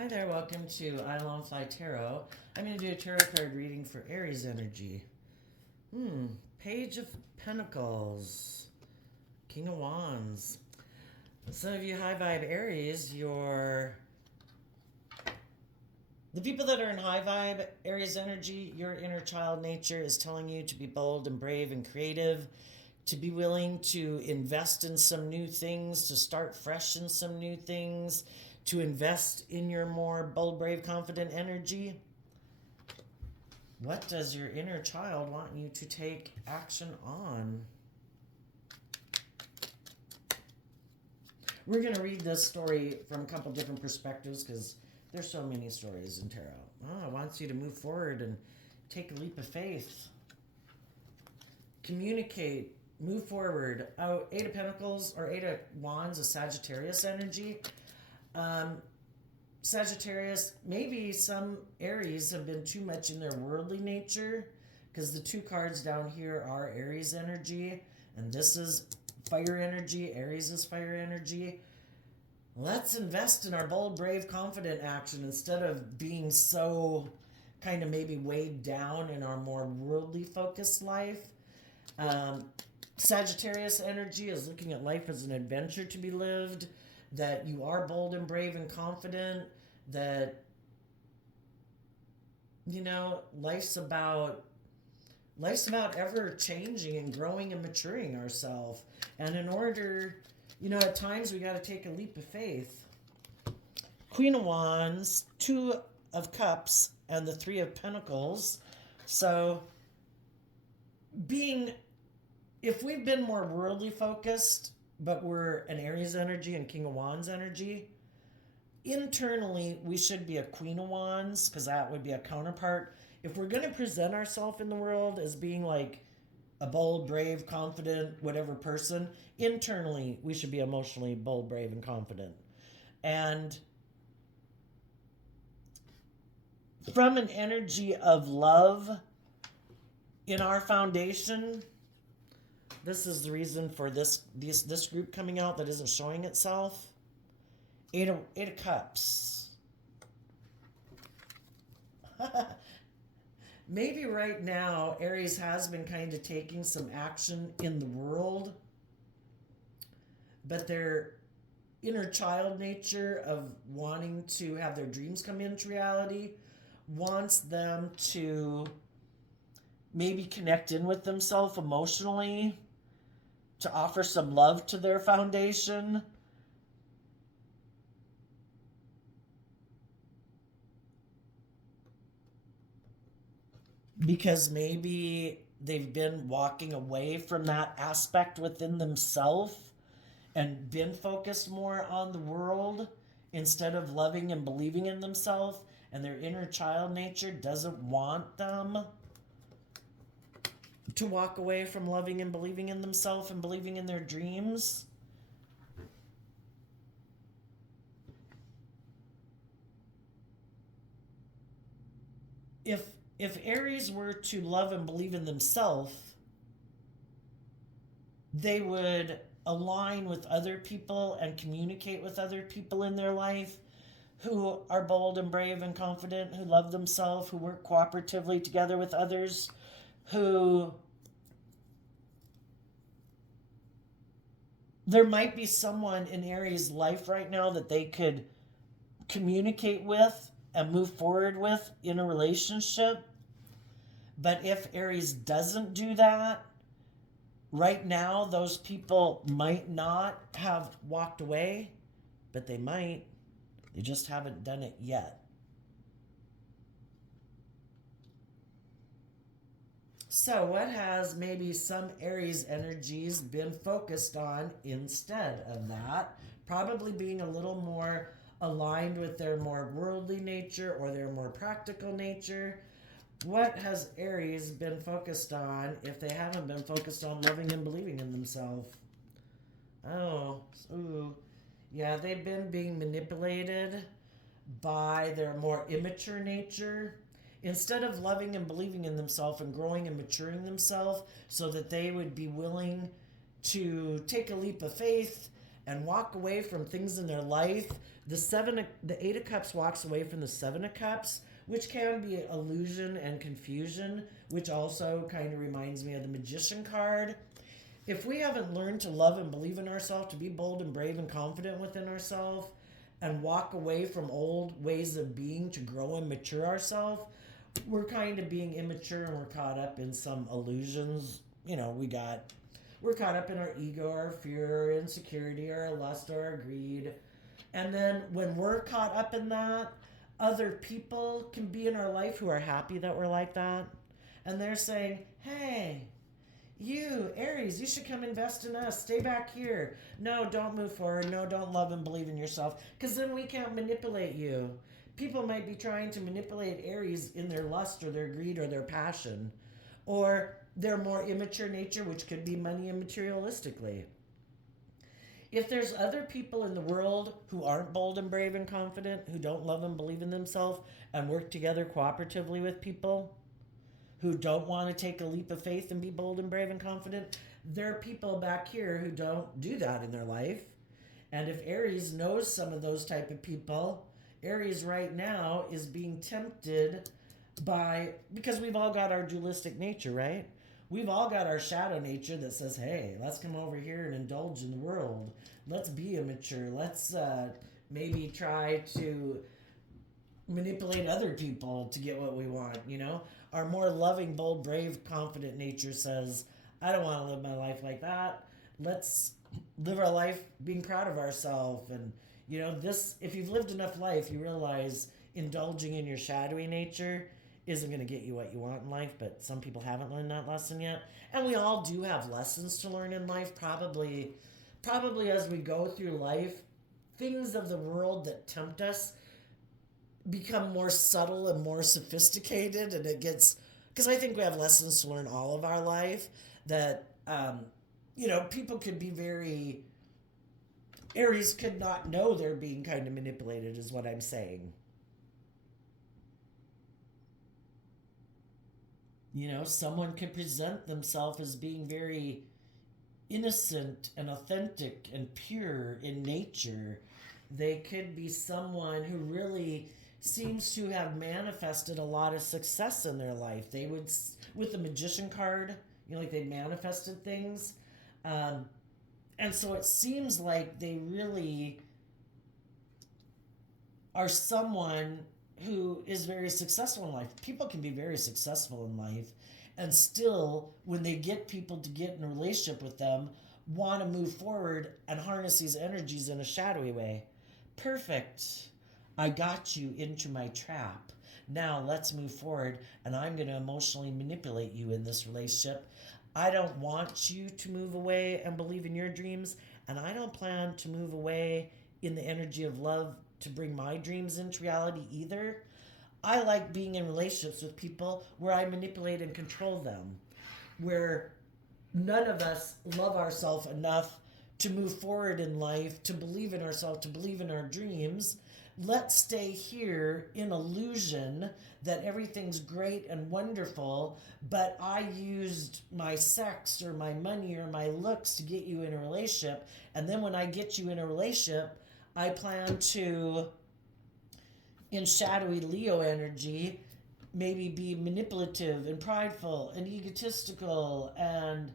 Hi there, welcome to I Long Fly Tarot. I'm going to do a tarot card reading for Aries energy. Page of Pentacles, King of Wands. Some of you high vibe Aries, the people that are in high vibe Aries energy, your inner child nature is telling you to be bold and brave and creative, to be willing to invest in some new things, to start fresh in some new things, to invest in your more bold, brave, confident energy. What does your inner child want you to take action on? We're going to read this story from a couple different perspectives because there's so many stories in tarot. It wants you to move forward and take a leap of faith. Communicate, move forward. Eight of Pentacles or Eight of Wands is Sagittarius energy. Sagittarius, maybe some Aries have been too much in their worldly nature because the two cards down here are Aries energy and this is fire energy. Aries is fire energy. Let's invest in our bold, brave, confident action instead of being so kind of maybe weighed down in our more worldly focused life. Sagittarius energy is looking at life as an adventure to be lived, that you are bold and brave and confident, that, life's about ever changing and growing and maturing ourselves. And in order, at times we got to take a leap of faith. Queen of Wands, Two of Cups, and the Three of Pentacles. So if we've been more worldly focused, but we're an Aries energy and King of Wands energy, internally we should be a Queen of Wands because that would be a counterpart. If we're going to present ourselves in the world as being like a bold, brave, confident, whatever person, internally we should be emotionally bold, brave, and confident. And from an energy of love in our foundation, this is the reason for this group coming out that isn't showing itself. Eight of Cups. Maybe right now Aries has been kind of taking some action in the world, but their inner child nature of wanting to have their dreams come into reality wants them to maybe connect in with themselves emotionally, to offer some love to their foundation. Because maybe they've been walking away from that aspect within themselves and been focused more on the world instead of loving and believing in themselves, and their inner child nature doesn't want them to walk away from loving and believing in themselves and believing in their dreams. If Aries were to love and believe in themselves, they would align with other people and communicate with other people in their life who are bold and brave and confident, who love themselves, who work cooperatively together with others, who there might be someone in Aries' life right now that they could communicate with and move forward with in a relationship. But if Aries doesn't do that, right now those people might not have walked away, but they might. They just haven't done it yet. So what has maybe some Aries energies been focused on instead of that? Probably being a little more aligned with their more worldly nature or their more practical nature. What has Aries been focused on if they haven't been focused on loving and believing in themselves? Yeah, they've been being manipulated by their more immature nature. Instead of loving and believing in themselves and growing and maturing themselves so that they would be willing to take a leap of faith and walk away from things in their life. The Eight of Cups walks away from the Seven of Cups, which can be illusion and confusion, which also kind of reminds me of the Magician card. If we haven't learned to love and believe in ourselves, to be bold and brave and confident within ourselves, and walk away from old ways of being to grow and mature ourselves, we're kind of being immature and we're caught up in some illusions. We're caught up in our ego, our fear, our insecurity, our lust, our greed. And then when we're caught up in that, other people can be in our life who are happy that we're like that. And they're saying, hey, you, Aries, you should come invest in us. Stay back here. No, don't move forward. No, don't love and believe in yourself. Because then we can't manipulate you. People might be trying to manipulate Aries in their lust or their greed or their passion. Or their more immature nature, which could be money and materialistically. If there's other people in the world who aren't bold and brave and confident, who don't love and believe in themselves and work together cooperatively with people, who don't want to take a leap of faith and be bold and brave and confident, there are people back here who don't do that in their life. And if Aries knows some of those type of people, Aries right now is being tempted because we've all got our dualistic nature, right? We've all got our shadow nature that says, hey, let's come over here and indulge in the world. Let's be immature. Let's maybe try to manipulate other people to get what we want, Our more loving, bold, brave, confident nature says, I don't want to live my life like that. Let's live our life being proud of ourselves. And, if you've lived enough life, you realize indulging in your shadowy nature isn't going to get you what you want in life, but some people haven't learned that lesson yet. And we all do have lessons to learn in life, probably as we go through life. Things of the world that tempt us become more subtle and more sophisticated, and it gets, because I think we have lessons to learn all of our life that, people could be very, Aries could not know they're being kind of manipulated is what I'm saying. Someone could present themselves as being very innocent and authentic and pure in nature. They could be someone who really seems to have manifested a lot of success in their life. They would, with the Magician card, like they manifested things. And so it seems like they really are someone who is very successful in life. People can be very successful in life and still, when they get people to get in a relationship with them, want to move forward and harness these energies in a shadowy way. Perfect. I got you into my trap. Now let's move forward, and I'm going to emotionally manipulate you in this relationship. I don't want you to move away and believe in your dreams, and I don't plan to move away in the energy of love to bring my dreams into reality either. I like being in relationships with people where I manipulate and control them, where none of us love ourselves enough to move forward in life, to believe in ourselves, to believe in our dreams. Let's stay here in illusion that everything's great and wonderful, but I used my sex or my money or my looks to get you in a relationship, and then when I get you in a relationship, I plan to, in shadowy Leo energy, maybe be manipulative and prideful and egotistical, and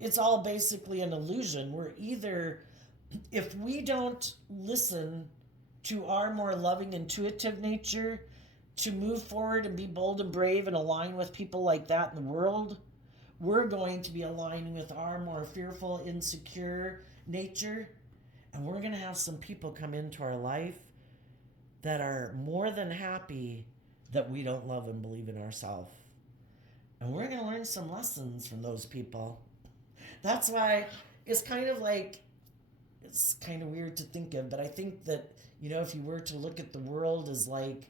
it's all basically an illusion. We're either, if we don't listen to our more loving, intuitive nature to move forward and be bold and brave and align with people like that in the world, we're going to be aligning with our more fearful, insecure nature. And we're going to have some people come into our life that are more than happy that we don't love and believe in ourselves. And we're going to learn some lessons from those people. That's why it's kind of like, it's kind of weird to think of, but I think that, if you were to look at the world as like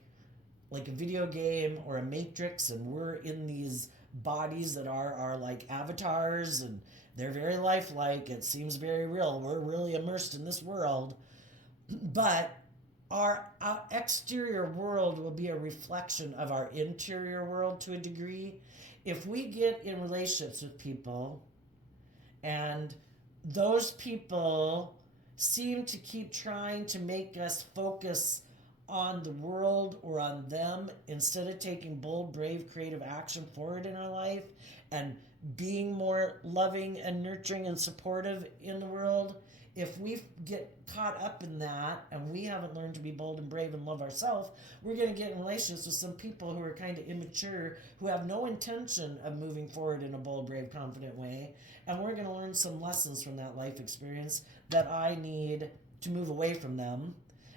a video game or a matrix, and we're in these bodies that are like avatars, and they're very lifelike. It seems very real. We're really immersed in this world. But our exterior world will be a reflection of our interior world to a degree. If we get in relationships with people and those people seem to keep trying to make us focus on the world or on them instead of taking bold, brave, creative action forward in our life and being more loving and nurturing and supportive in the world. If we get caught up in that and we haven't learned to be bold and brave and love ourselves, we're going to get in relationships with some people who are kind of immature, who have no intention of moving forward in a bold, brave, confident way. And we're going to learn some lessons from that life experience that I need to move away from them.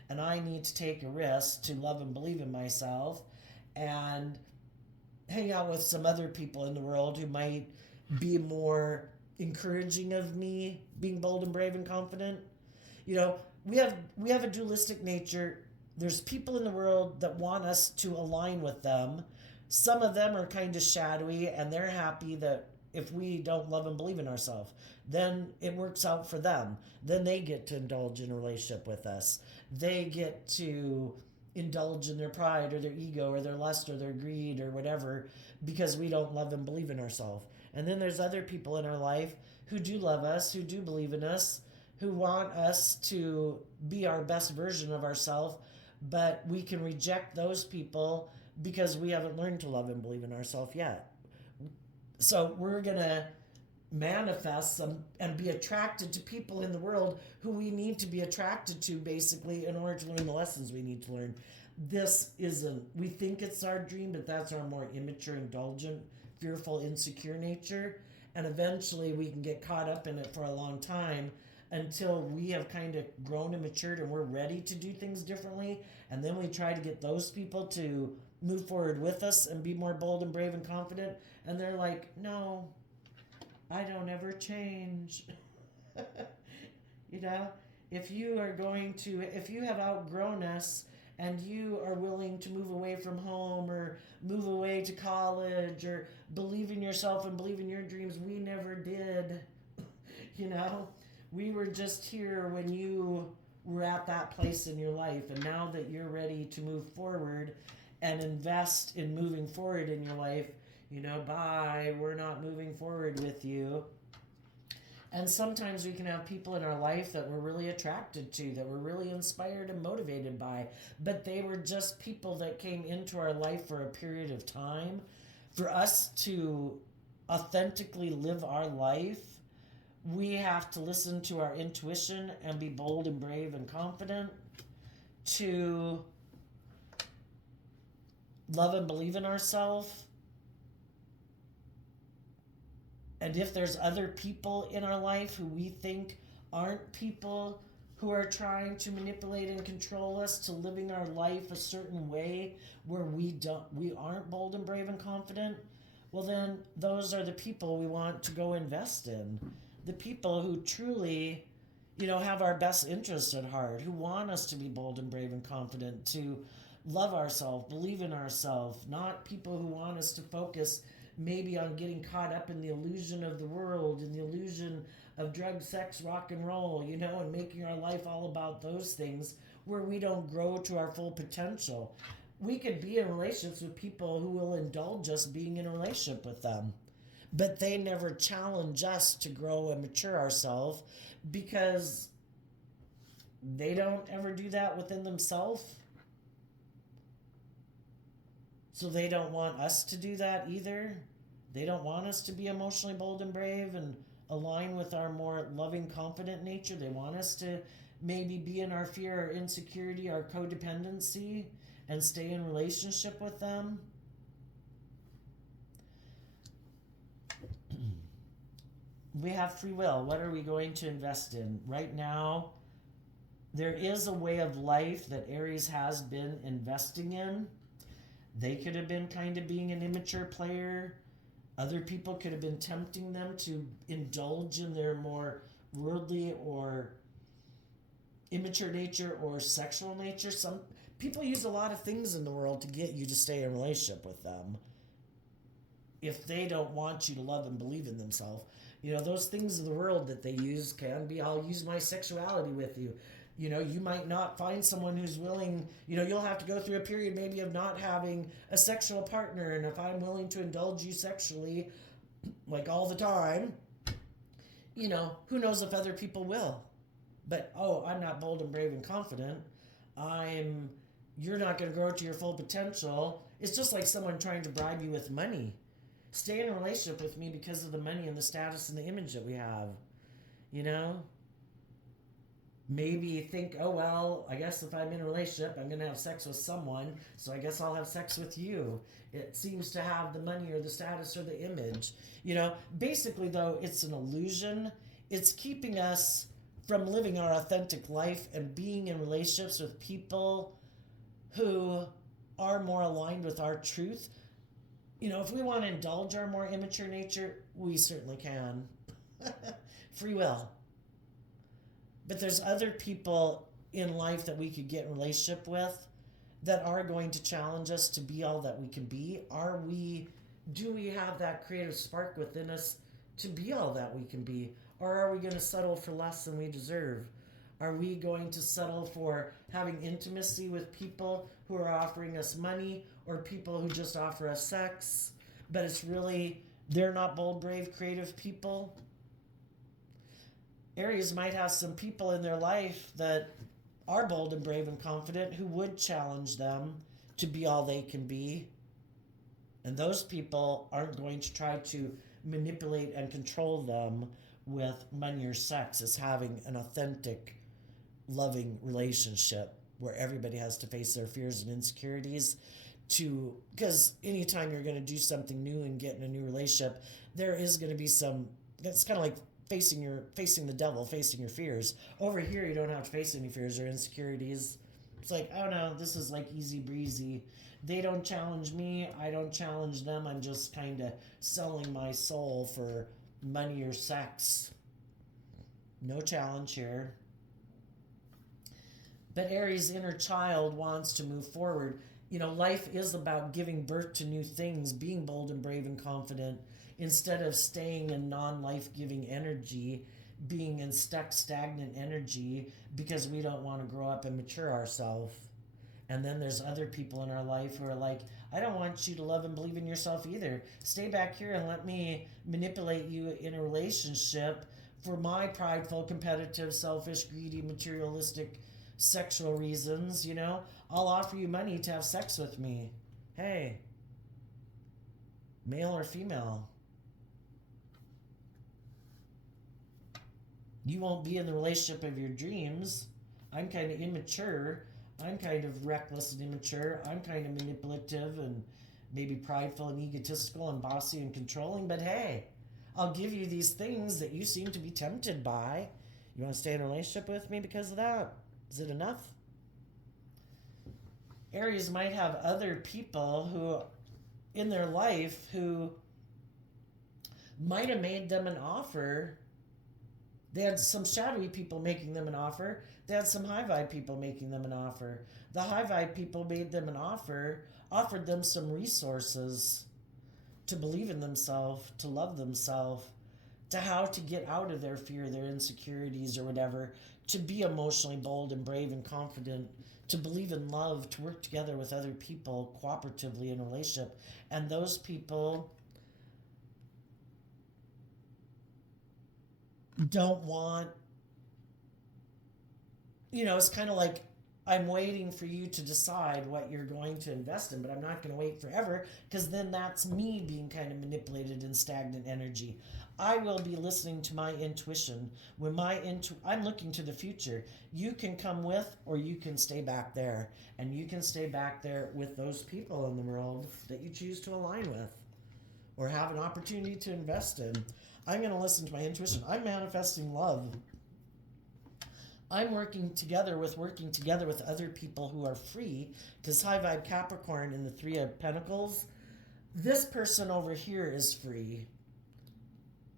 And I need to take a risk to love and believe in myself and hang out with some other people in the world who might be more encouraging of me being bold and brave and confident. You know, we have a dualistic nature. There's people in the world that want us to align with them. Some of them are kind of shadowy and they're happy that if we don't love and believe in ourselves, then it works out for them. Then they get to indulge in a relationship with us. They get to indulge in their pride or their ego or their lust or their greed or whatever because we don't love and believe in ourselves. And then there's other people in our life who do love us, who do believe in us, who want us to be our best version of ourselves, but we can reject those people because we haven't learned to love and believe in ourselves yet. So we're going to manifest some and be attracted to people in the world who we need to be attracted to, basically, in order to learn the lessons we need to learn. This isn't, we think it's our dream, but that's our more immature, indulgent, fearful, insecure nature. And eventually we can get caught up in it for a long time until we have kind of grown and matured and we're ready to do things differently. And then we try to get those people to move forward with us and be more bold and brave and confident. And they're like, no, I don't ever change. You know, if you have outgrown us and you are willing to move away from home or move away to college or believe in yourself and believe in your dreams, we never did. You know, we were just here when you were at that place in your life. And now that you're ready to move forward and invest in moving forward in your life, you know, bye, we're not moving forward with you. And sometimes we can have people in our life that we're really attracted to, that we're really inspired and motivated by, but they were just people that came into our life for a period of time. For us to authentically live our life, we have to listen to our intuition and be bold and brave and confident, to love and believe in ourselves. And if there's other people in our life who we think aren't people who are trying to manipulate and control us to living our life a certain way where we aren't bold and brave and confident, well then those are the people we want to go invest in. The people who truly, you know, have our best interests at heart, who want us to be bold and brave and confident, to love ourselves, believe in ourselves, not people who want us to focus maybe on getting caught up in the illusion of the world and the illusion of drugs, sex, rock and roll, you know, and making our life all about those things where we don't grow to our full potential. We could be in relationships with people who will indulge us being in a relationship with them, but they never challenge us to grow and mature ourselves because they don't ever do that within themselves. So they don't want us to do that either. They don't want us to be emotionally bold and brave and align with our more loving, confident nature. They want us to maybe be in our fear, our insecurity, our codependency, and stay in relationship with them. We have free will. What are we going to invest in? Right now, there is a way of life that Aries has been investing in. They could have been kind of being an immature player. Other people could have been tempting them to indulge in their more worldly or immature nature or sexual nature. Some people use a lot of things in the world to get you to stay in a relationship with them if they don't want you to love and believe in themselves. You know, those things in the world that they use can be, I'll use my sexuality with you. You know, you might not find someone who's willing, you know, you'll have to go through a period maybe of not having a sexual partner. And if I'm willing to indulge you sexually, like all the time, who knows if other people will. But, oh, I'm not bold and brave and confident. You're not going to grow to your full potential. It's just like someone trying to bribe you with money. Stay in a relationship with me because of the money and the status and the image that we have. You know? Maybe think, oh, well, I guess if I'm in a relationship, I'm going to have sex with someone, so I guess I'll have sex with you. It seems to have the money or the status or the image. Basically, though, it's an illusion. It's keeping us from living our authentic life and being in relationships with people who are more aligned with our truth. If we want to indulge our more immature nature, we certainly can. Free will. But there's other people in life that we could get in relationship with that are going to challenge us to be all that we can be. Do we have that creative spark within us to be all that we can be? Or are we going to settle for less than we deserve? Are we going to settle for having intimacy with people who are offering us money or people who just offer us sex, but they're not bold, brave, creative people? Aries might have some people in their life that are bold and brave and confident who would challenge them to be all they can be. And those people aren't going to try to manipulate and control them with money or sex. It's having an authentic, loving relationship where everybody has to face their fears and insecurities because anytime you're going to do something new and get in a new relationship, there is going to be it's kind of like facing the devil, facing your fears. Over here, you don't have to face any fears or insecurities. It's like, oh no, this is like easy breezy. They don't challenge me. I don't challenge them. I'm just kind of selling my soul for money or sex. No challenge here. But Aries' inner child wants to move forward. Life is about giving birth to new things, being bold and brave and confident, instead of staying in non-life-giving energy, being in stagnant energy because we don't want to grow up and mature ourselves. And then there's other people in our life who are like, I don't want you to love and believe in yourself either. Stay back here and let me manipulate you in a relationship for my prideful, competitive, selfish, greedy, materialistic, sexual reasons. I'll offer you money to have sex with me. Hey, male or female. You won't be in the relationship of your dreams. I'm kind of immature. I'm kind of reckless and immature. I'm kind of manipulative and maybe prideful and egotistical and bossy and controlling. But hey, I'll give you these things that you seem to be tempted by. You want to stay in a relationship with me because of that? Is it enough? Aries might have other people who, in their life, who might have made them an offer. They had some shadowy people making them an offer. They had some high vibe people making them an offer. The high vibe people made them an offer, offered them some resources to believe in themselves, to love themselves, to how to get out of their fear, their insecurities or whatever, to be emotionally bold and brave and confident, to believe in love, to work together with other people cooperatively in a relationship. And those people don't want, it's kind of like, I'm waiting for you to decide what you're going to invest in, but I'm not going to wait forever because then that's me being kind of manipulated in stagnant energy. I will be listening to my intuition. When I'm looking to the future. You can come with or you can stay back there. And you can stay back there with those people in the world that you choose to align with or have an opportunity to invest in. I'm going to listen to my intuition. I'm manifesting love. I'm working together with other people who are free, because high vibe Capricorn in the Three of Pentacles, this person over here is free.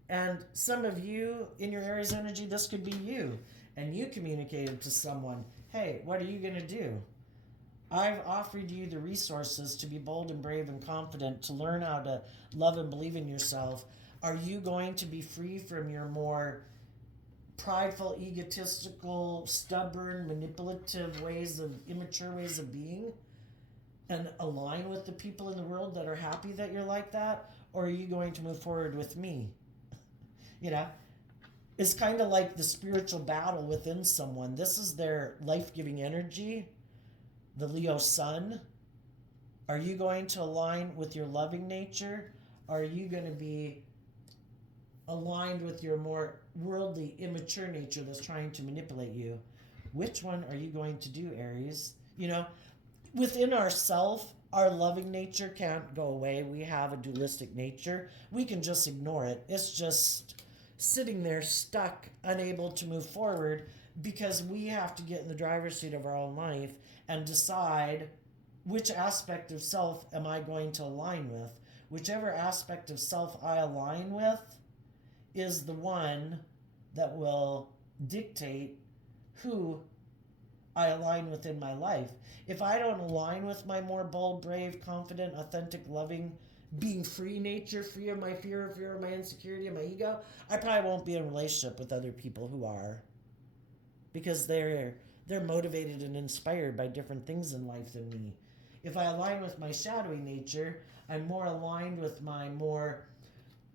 And some of you in your Aries energy, this could be you. And you communicated to someone, hey, what are you going to do? I've offered you the resources to be bold and brave and confident, to learn how to love and believe in yourself. Are you going to be free from your more prideful, egotistical, stubborn, manipulative immature ways of being and align with the people in the world that are happy that you're like that? Or are you going to move forward with me? is kind of like the spiritual battle within someone. This is their life-giving energy, the Leo sun. Are you going to align with your loving nature? Or are you going to be aligned with your more worldly, immature nature that's trying to manipulate you? Which one are you going to do, Aries? You know, within ourself, our loving nature can't go away. We have a dualistic nature. We can just ignore it. It's just sitting there stuck, unable to move forward, because we have to get in the driver's seat of our own life and decide which aspect of self am I going to align with. Whichever aspect of self I align with is the one that will dictate who I align with in my life. If I don't align with my more bold, brave, confident, authentic, loving, being free nature, free of my fear of my insecurity, and my ego, I probably won't be in a relationship with other people who are, because they're motivated and inspired by different things in life than me. If I align with my shadowy nature, I'm more aligned with my more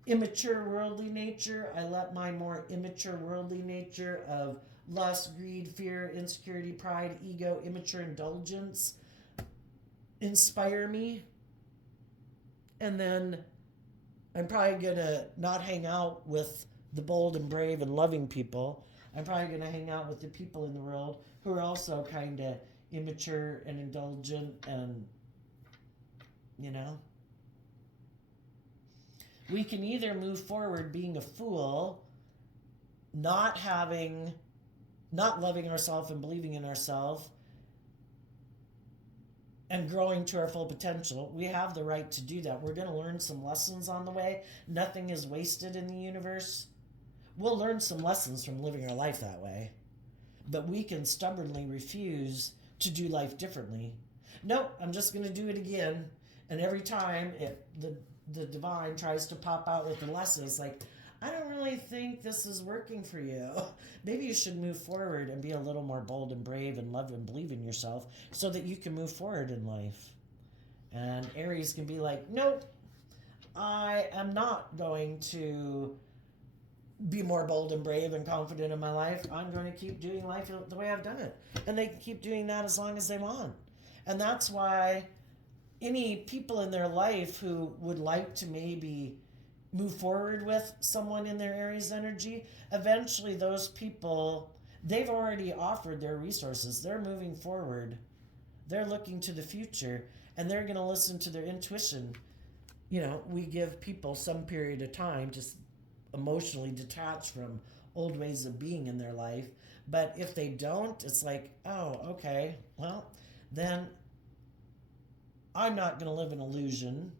immature worldly nature. I let my more immature worldly nature of lust, greed, fear, insecurity, pride, ego, immature indulgence inspire me. And then I'm probably going to not hang out with the bold and brave and loving people. I'm probably going to hang out with the people in the world who are also kind of immature and indulgent and, you know. We can either move forward being a fool, not loving ourselves and believing in ourselves, and growing to our full potential. We have the right to do that. We're going to learn some lessons on the way. Nothing is wasted in the universe. We'll learn some lessons from living our life that way. But we can stubbornly refuse to do life differently. Nope, I'm just going to do it again. And every time the divine tries to pop out with the lesson, it's like, I don't really think this is working for you. Maybe you should move forward and be a little more bold and brave and love and believe in yourself so that you can move forward in life. And Aries can be like, nope, I am not going to be more bold and brave and confident in my life. I'm going to keep doing life the way I've done it. And they can keep doing that as long as they want. And that's why any people in their life who would like to maybe move forward with someone in their Aries energy, eventually those people, they've already offered their resources. They're moving forward. They're looking to the future, and they're going to listen to their intuition. You know, we give people some period of time to emotionally detach from old ways of being in their life. But if they don't, it's like, oh, okay, well, then I'm not going to live an illusion.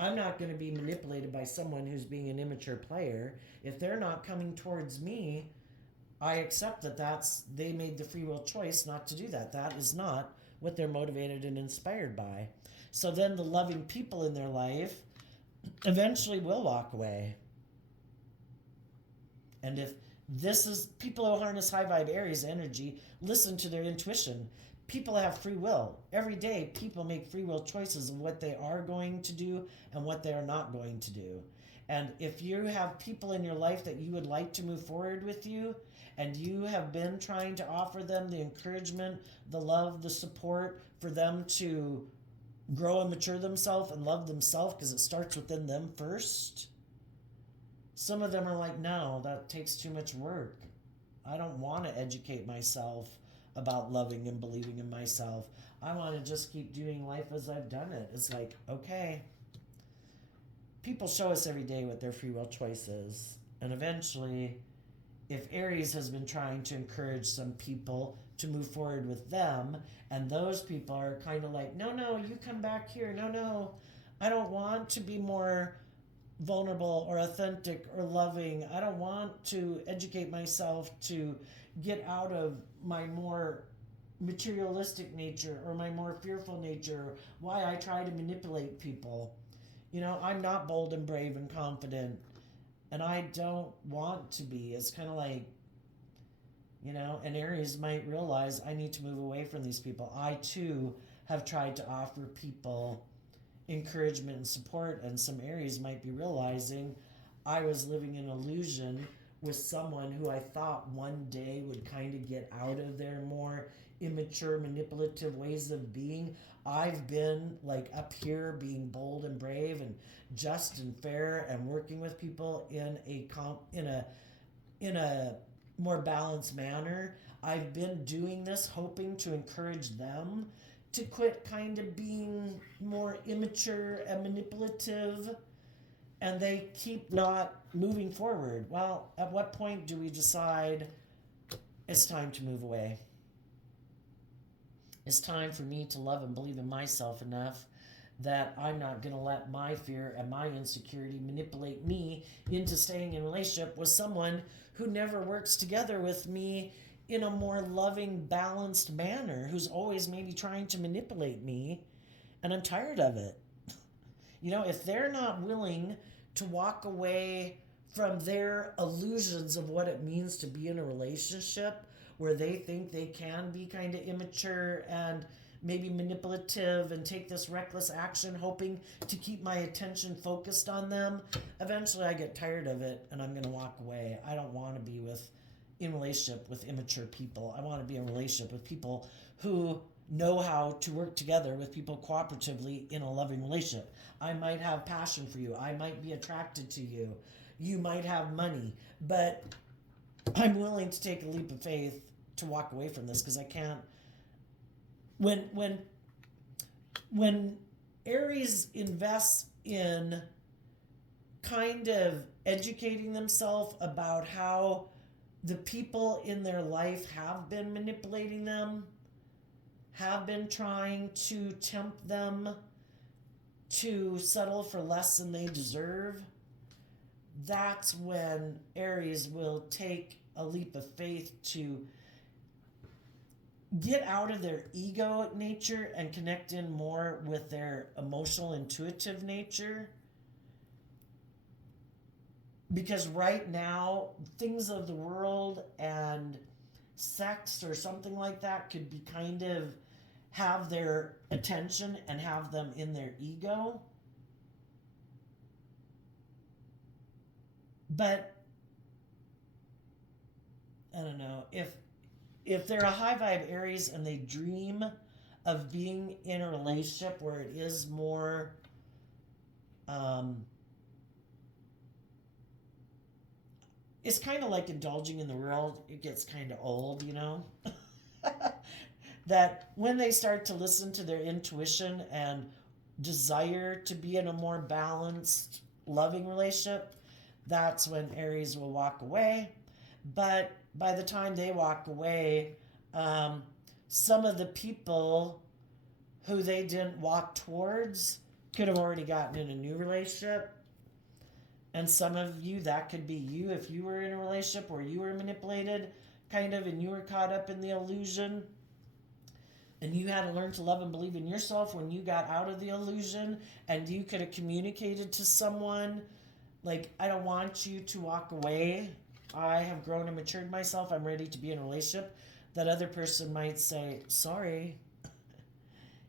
I'm not going to be manipulated by someone who's being an immature player. If they're not coming towards me, I accept that they made the free will choice not to do that. That is not what they're motivated and inspired by. So then the loving people in their life eventually will walk away. And if this is people who harness high vibe Aries energy, listen to their intuition. People have free will. Every day, people make free will choices of what they are going to do and what they are not going to do. And if you have people in your life that you would like to move forward with you, and you have been trying to offer them the encouragement, the love, the support for them to grow and mature themselves and love themselves, because it starts within them first. Some of them are like, no, that takes too much work. I don't want to educate myself about loving and believing in myself. I want to just keep doing life as I've done it. It's like, okay. People show us every day what their free will choice is. And eventually, if Aries has been trying to encourage some people to move forward with them, and those people are kind of like, no, you come back here. No, I don't want to be more vulnerable or authentic or loving. I don't want to educate myself to get out of my more materialistic nature or my more fearful nature, why I try to manipulate people. You know, I'm not bold and brave and confident, and I don't want to be. It's kind of like, you know, an Aries might realize I need to move away from these people. I too have tried to offer people encouragement and support, and some Aries might be realizing I was living an illusion with someone who I thought one day would kind of get out of their more immature, manipulative ways of being. I've been like up here being bold and brave and just and fair and working with people in a more balanced manner. I've been doing this hoping to encourage them to quit kind of being more immature and manipulative, and they keep not moving forward. Well, at what point do we decide it's time to move away? It's time for me to love and believe in myself enough that I'm not going to let my fear and my insecurity manipulate me into staying in a relationship with someone who never works together with me in a more loving, balanced manner, who's always maybe trying to manipulate me, and I'm tired of it. You know, if they're not willing to walk away from their illusions of what it means to be in a relationship where they think they can be kind of immature and maybe manipulative and take this reckless action hoping to keep my attention focused on them, eventually I get tired of it and I'm going to walk away. I don't want to be in relationship with immature people. I want to be in a relationship with people who know how to work together with people cooperatively in a loving relationship. I might have passion for you. I might be attracted to you. You might have money, but I'm willing to take a leap of faith to walk away from this because I can't. When Aries invests in kind of educating themselves about how the people in their life have been manipulating them, have been trying to tempt them to settle for less than they deserve, that's when Aries will take a leap of faith to get out of their egoic nature and connect in more with their emotional, intuitive nature. Because right now, things of the world and sex or something like that could be kind of have their attention and have them in their ego. But I don't know, if they're a high vibe Aries and they dream of being in a relationship where it is more it's kind of like indulging in the world, it gets kind of old, you know. That when they start to listen to their intuition and desire to be in a more balanced, loving relationship, that's when Aries will walk away. But by the time they walk away, some of the people who they didn't walk towards could have already gotten in a new relationship. And some of you, that could be you if you were in a relationship where you were manipulated, kind of, and you were caught up in the illusion. And you had to learn to love and believe in yourself when you got out of the illusion, and you could have communicated to someone, like, I don't want you to walk away. I have grown and matured myself. I'm ready to be in a relationship. That other person might say, sorry,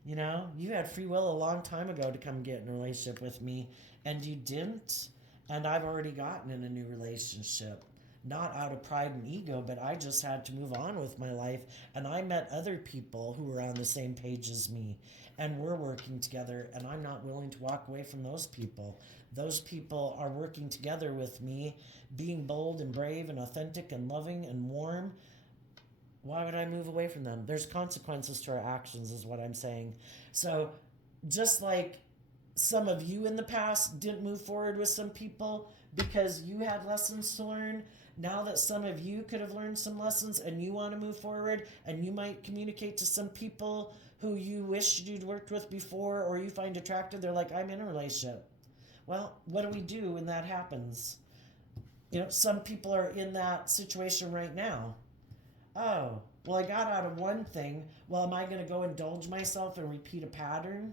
you know, you had free will a long time ago to come get in a relationship with me, and you didn't. And I've already gotten in a new relationship. Not out of pride and ego, but I just had to move on with my life. And I met other people who were on the same page as me. And we're working together. And I'm not willing to walk away from those people. Those people are working together with me, being bold and brave and authentic and loving and warm. Why would I move away from them? There's consequences to our actions, is what I'm saying. So just like some of you in the past didn't move forward with some people because you had lessons to learn, now that some of you could have learned some lessons and you want to move forward, and you might communicate to some people who you wish you'd worked with before or you find attractive, they're like, I'm in a relationship. Well, what do we do when that happens? You know, some people are in that situation right now. Oh, well, I got out of one thing. Well, am I going to go indulge myself and repeat a pattern?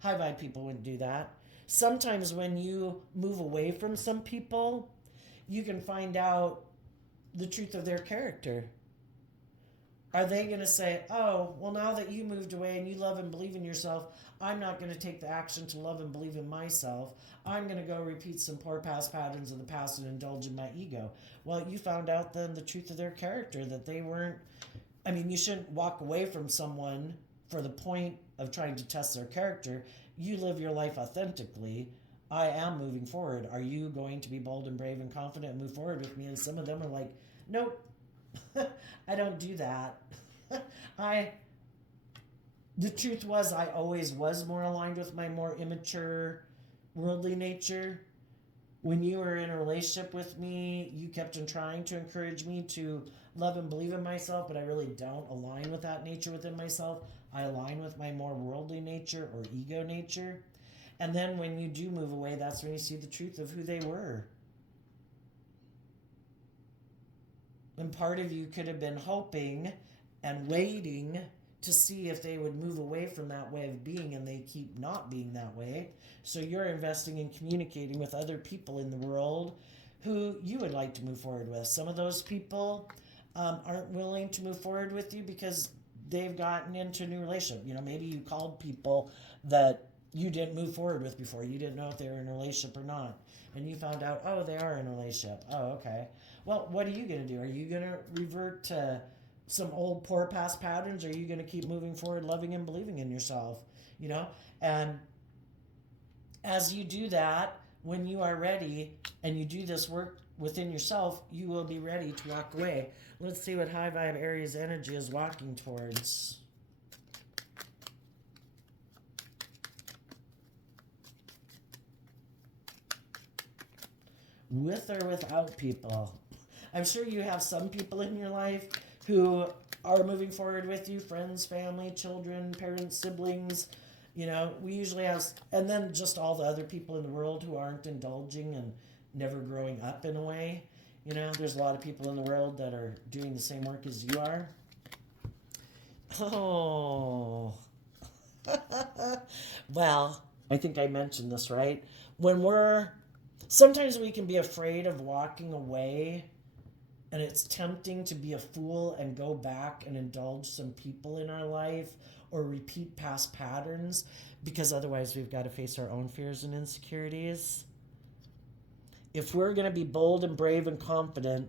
High vibe people wouldn't do that. Sometimes when you move away from some people, you can find out the truth of their character. Are they going to say, oh, well, now that you moved away and you love and believe in yourself, I'm not going to take the action to love and believe in myself. I'm going to go repeat some poor past patterns of the past and indulge in my ego. Well, you found out then the truth of their character, that they weren't. I mean, you shouldn't walk away from someone for the point of trying to test their character. You live your life authentically. I am moving forward. Are you going to be bold and brave and confident and move forward with me? And some of them are like, nope, I don't do that. I the truth was I always was more aligned with my more immature worldly nature. When you were in a relationship with me, you kept on trying to encourage me to love and believe in myself, but I really don't align with that nature within myself. I align with my more worldly nature or ego nature. And then when you do move away, that's when you see the truth of who they were. And part of you could have been hoping and waiting to see if they would move away from that way of being, and they keep not being that way. So you're investing in communicating with other people in the world who you would like to move forward with. Some of those people aren't willing to move forward with you because they've gotten into a new relationship. You know, maybe you called people that you didn't move forward with before. You didn't know if they were in a relationship or not. And you found out, oh, they are in a relationship. Oh, okay. Well, what are you going to do? Are you going to revert to some old poor past patterns? Or are you going to keep moving forward, loving and believing in yourself? You know? And as you do that, when you are ready and you do this work within yourself, you will be ready to walk away. Let's see what high vibe Aries energy is walking towards. With or without people. I'm sure you have some people in your life who are moving forward with you, friends, family, children, parents, siblings. You know, we usually have, and then just all the other people in the world who aren't indulging and never growing up in a way. You know, there's a lot of people in the world that are doing the same work as you are. Oh. Well, I think I mentioned this, right? Sometimes we can be afraid of walking away, and it's tempting to be a fool and go back and indulge some people in our life or repeat past patterns, because otherwise we've got to face our own fears and insecurities. If we're going to be bold and brave and confident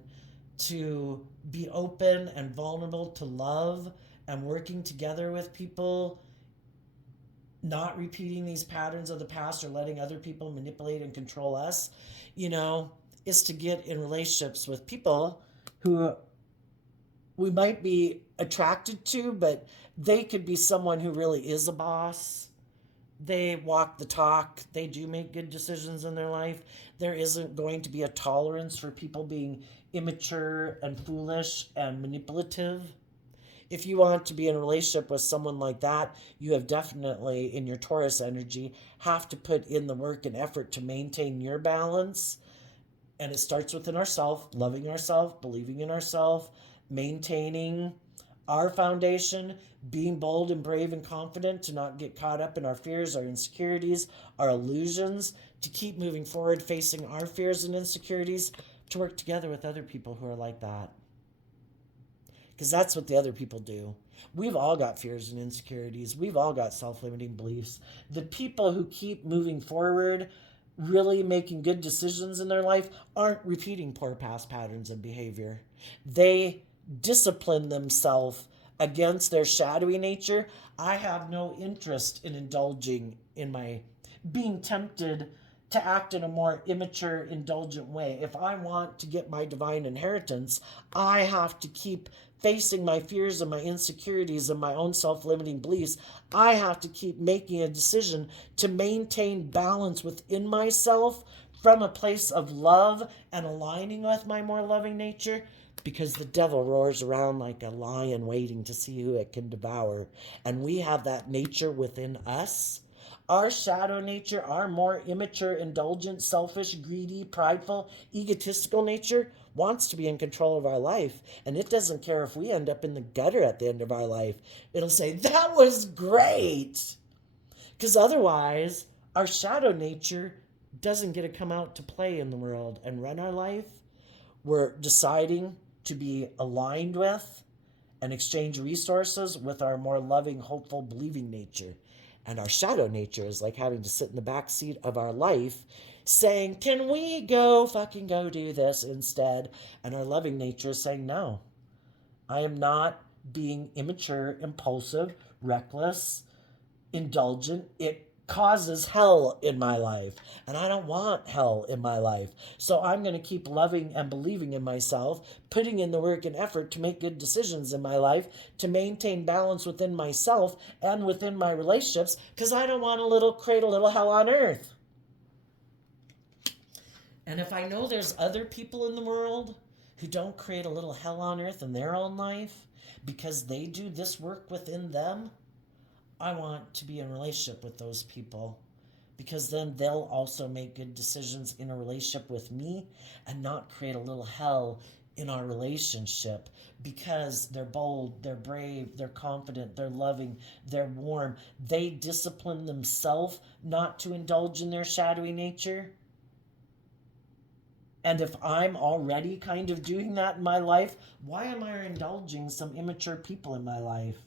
to be open and vulnerable to love and working together with people, not repeating these patterns of the past or letting other people manipulate and control us, you know, is to get in relationships with people who we might be attracted to, but they could be someone who really is a boss. They walk the talk. They do make good decisions in their life. There isn't going to be a tolerance for people being immature and foolish and manipulative. If you want to be in a relationship with someone like that, you have definitely, in your Taurus energy, have to put in the work and effort to maintain your balance. And it starts within ourselves, loving ourselves, believing in ourselves, maintaining our foundation, being bold and brave and confident, to not get caught up in our fears, our insecurities, our illusions, to keep moving forward, facing our fears and insecurities, to work together with other people who are like that. Because that's what the other people do. We've all got fears and insecurities. We've all got self-limiting beliefs. The people who keep moving forward, really making good decisions in their life, aren't repeating poor past patterns of behavior. They discipline themselves against their shadowy nature. I have no interest in indulging in my being tempted to act in a more immature, indulgent way. If I want to get my divine inheritance, I have to keep facing my fears and my insecurities and my own self-limiting beliefs. I have to keep making a decision to maintain balance within myself from a place of love and aligning with my more loving nature, because the devil roars around like a lion waiting to see who it can devour. And we have that nature within us. Our shadow nature, our more immature, indulgent, selfish, greedy, prideful, egotistical nature wants to be in control of our life. And it doesn't care if we end up in the gutter at the end of our life. It'll say, that was great. Because otherwise, our shadow nature doesn't get to come out to play in the world and run our life. We're deciding to be aligned with and exchange resources with our more loving, hopeful, believing nature. And our shadow nature is like having to sit in the back seat of our life saying, can we go fucking go do this instead? And our loving nature is saying, no, I am not being immature, impulsive, reckless, indulgent. It causes hell in my life, and I don't want hell in my life. So I'm going to keep loving and believing in myself, putting in the work and effort to make good decisions in my life, to maintain balance within myself and within my relationships, because I don't want to create a little hell on earth. And if I know there's other people in the world who don't create a little hell on earth in their own life because they do this work within them, I want to be in a relationship with those people, because then they'll also make good decisions in a relationship with me and not create a little hell in our relationship, because they're bold, they're brave, they're confident, they're loving, they're warm. They discipline themselves not to indulge in their shadowy nature. And if I'm already kind of doing that in my life, why am I indulging some immature people in my life?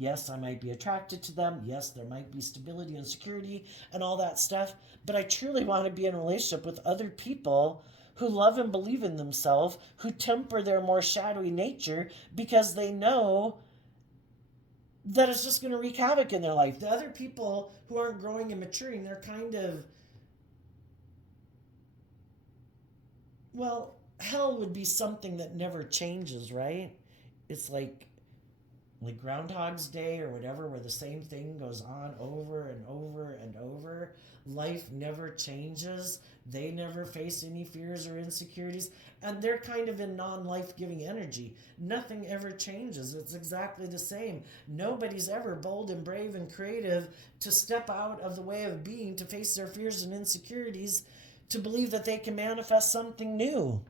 Yes, I might be attracted to them. Yes, there might be stability and security and all that stuff. But I truly want to be in a relationship with other people who love and believe in themselves, who temper their more shadowy nature because they know that it's just going to wreak havoc in their life. The other people who aren't growing and maturing, they're kind of, well, hell would be something that never changes, right? It's like Groundhog's Day or whatever, where the same thing goes on over and over and over. Life never changes. They never face any fears or insecurities. And they're kind of in non-life giving energy. Nothing ever changes. It's exactly the same. Nobody's ever bold and brave and creative to step out of the way of being, to face their fears and insecurities, to believe that they can manifest something new.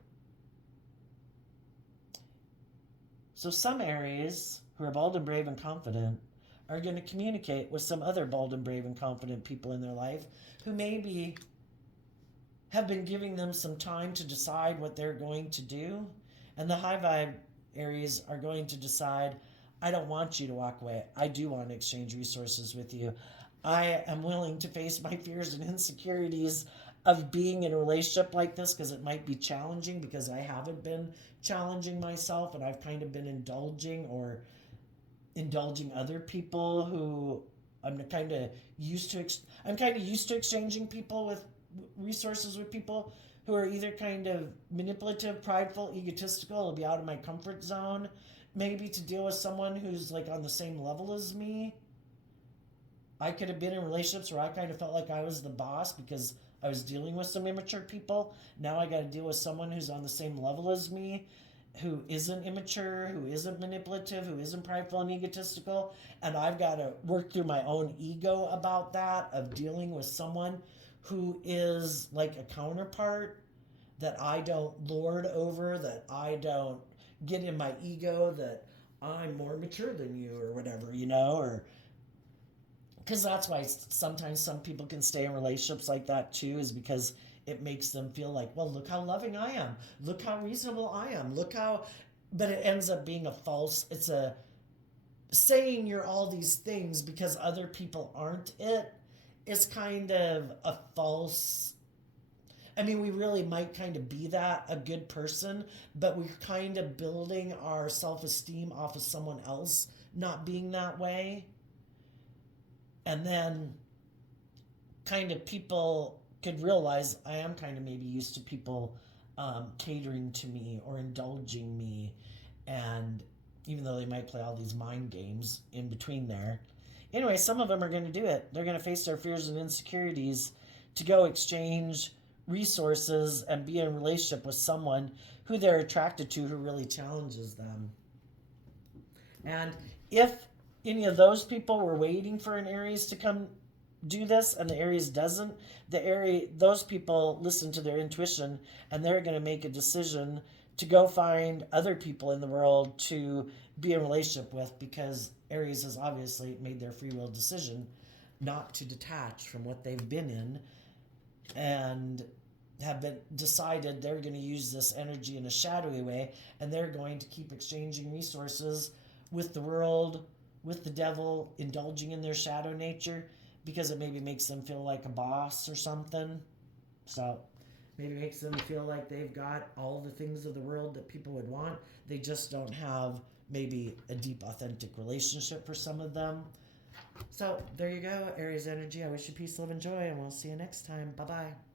So some Aries who are bold and brave and confident are going to communicate with some other bold and brave and confident people in their life who maybe have been giving them some time to decide what they're going to do. And the high vibe Aries are going to decide, I don't want you to walk away. I do want to exchange resources with you. I am willing to face my fears and insecurities of being in a relationship like this, because it might be challenging, because I haven't been challenging myself and I've kind of been indulging other people who I'm kind of used to. I'm kind of used to exchanging people with resources with people who are either kind of manipulative, prideful, egotistical. It'll be out of my comfort zone, maybe, to deal with someone who's like on the same level as me. I could have been in relationships where I kind of felt like I was the boss because I was dealing with some immature people. Now I got to deal with someone who's on the same level as me, who isn't immature, who isn't manipulative, who isn't prideful and egotistical. And I've got to work through my own ego about that, of dealing with someone who is like a counterpart, that I don't lord over, that I don't get in my ego that I'm more mature than you or whatever, or because that's why sometimes some people can stay in relationships like that too, is because it makes them feel like, well, look how loving I am. Look how reasonable I am. Look how, but it ends up being it's a saying you're all these things because other people aren't it. It's kind of a false, I mean, we really might kind of be that, a good person, but we're kind of building our self-esteem off of someone else not being that way. And then kind of people could realize I am kind of maybe used to people catering to me or indulging me. And even though they might play all these mind games in between there. Anyway, some of them are going to do it. They're going to face their fears and insecurities to go exchange resources and be in a relationship with someone who they're attracted to, who really challenges them. And if any of those people were waiting for an Aries to come do this and the Aries doesn't, those people listen to their intuition and they're going to make a decision to go find other people in the world to be in a relationship with, because Aries has obviously made their free will decision not to detach from what they've been in, and have been decided they're going to use this energy in a shadowy way, and they're going to keep exchanging resources with the world, with the devil, indulging in their shadow nature because it maybe makes them feel like a boss or something. So maybe makes them feel like they've got all the things of the world that people would want. They just don't have maybe a deep, authentic relationship for some of them. So there you go, Aries energy. I wish you peace, love, and joy, and we'll see you next time. Bye bye.